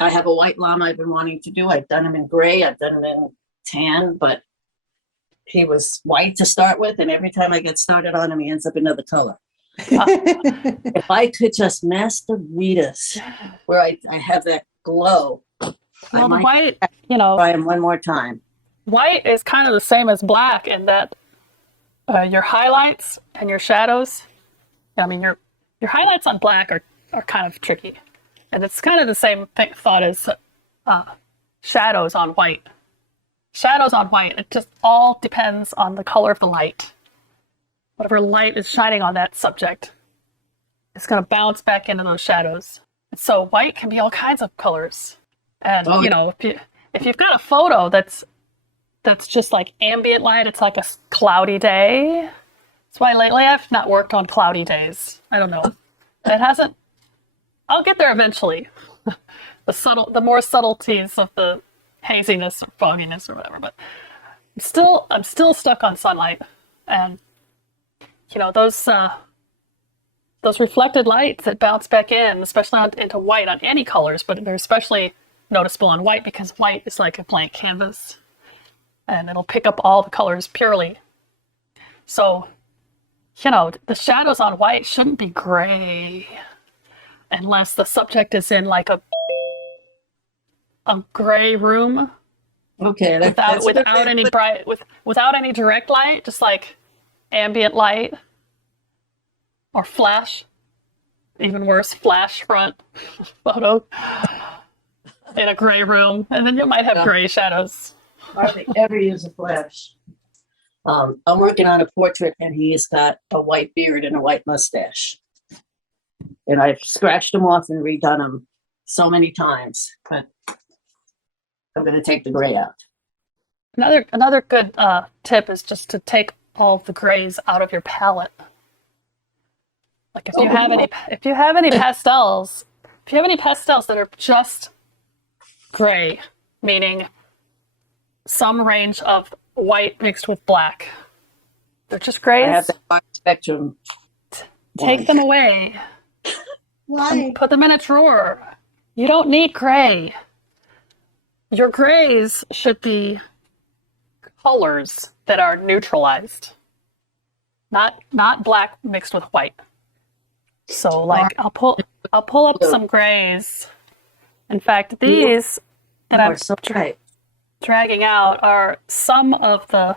I have a white llama I've been wanting to do. I've done him in gray, I've done him in tan, but he was white to start with, and every time I get started on him, he ends up another color. If I could just master Rita's, where I have that glow, I Well, the might white, you know, try him one more time. white is kind of the same as black in that your highlights and your shadows. I mean, your highlights on black are kind of tricky, and it's kind of the same thought as shadows on white. Shadows on white, it just all depends on the color of the light. Whatever light is shining on that subject, it's going to bounce back into those shadows. So white can be all kinds of colors, and Oh, you know, if you've got a photo that's just like ambient light, it's like a cloudy day. That's why lately I've not worked on cloudy days. I don't know. It hasn't. I'll get there eventually. The more subtleties of the haziness or fogginess or whatever, but I'm still stuck on sunlight, and you know those reflected lights that bounce back in, especially into white on any colors, but they're especially noticeable on white because white is like a blank canvas, and it'll pick up all the colors purely. So, you know, the shadows on white shouldn't be gray unless the subject is in like a gray room okay. without any bright without any direct light, just like ambient light or flash, even worse, flash front photo in a gray room, and then you might have gray shadows. Hardly ever use a flash. I'm working on a portrait, and he's got a white beard and a white mustache. And I've scratched him off and redone him so many times, but I'm going to take the gray out. Another good tip is just to take all the grays out of your palette. Like if you have any pastels that are just gray, meaning some range of white mixed with black, they're just grays. I have that wide spectrum. Take them away. Why? Put them in a drawer. You don't need gray. Your grays should be colors that are neutralized, not black mixed with white. So, like, I'll pull up some grays. In fact, these that I'm so dragging out are some of the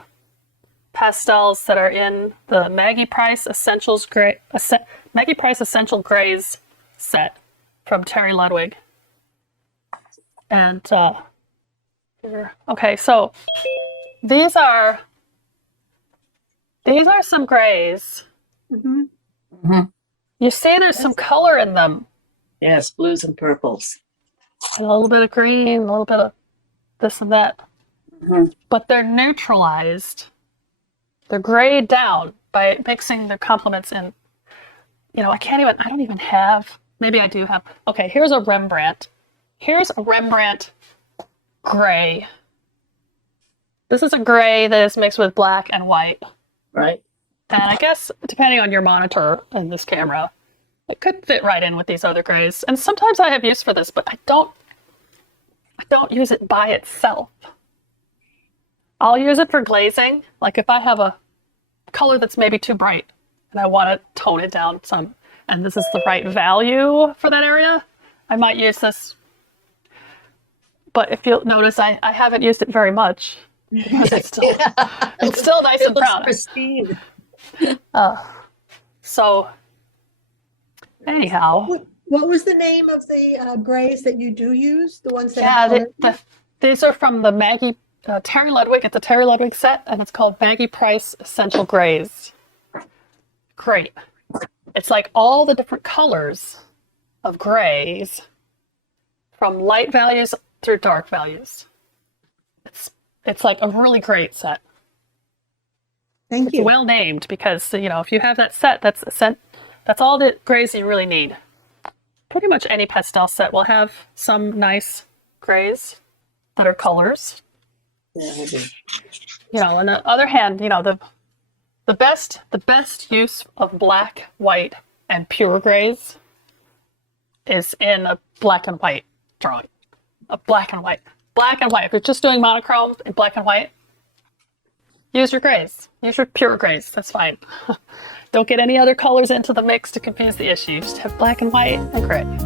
pastels that are in the Maggie Price Essential Grays set from Terry Ludwig. And okay, so these are some grays. Mm-hmm. Mm-hmm. You see, there's some color in them. Yes, blues and purples. A little bit of green, a little bit of this and that. Mm-hmm. But they're neutralized. They're grayed down by mixing the complements in. You know, I don't even have, maybe I do have. Okay, here's a Rembrandt. Here's a Rembrandt gray. This is a gray that is mixed with black and white. Right. And I guess, depending on your monitor and this camera, it could fit right in with these other grays. And sometimes I have use for this, but I don't use it by itself. I'll use it for glazing. Like if I have a color that's maybe too bright and I want to tone it down some, and this is the right value for that area, I might use this. But if you'll notice, I haven't used it very much because it's still nice and brown. Pristine. So anyhow, What was the name of the grays that you do use? The ones that have color? these are from the Maggie Terry Ludwig. It's a Terry Ludwig set, and it's called Maggie Price Essential Grays. Great. It's like all the different colors of grays from light values through dark values. It's like a really great set. Thank It's you. well named because, you know, if you have that set, that's all the grays you really need. Pretty much any pastel set will have some nice grays that are colors. Yeah, You know, on the other hand, you know, the best use of black, white, and pure grays is in a black and white drawing. of black and white. Black and white. If you're just doing monochrome in black and white, use your grays. Use your pure grays. That's fine. Don't get any other colors into the mix to confuse the issue. Just have black and white and gray. And,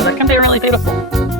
that can be really beautiful.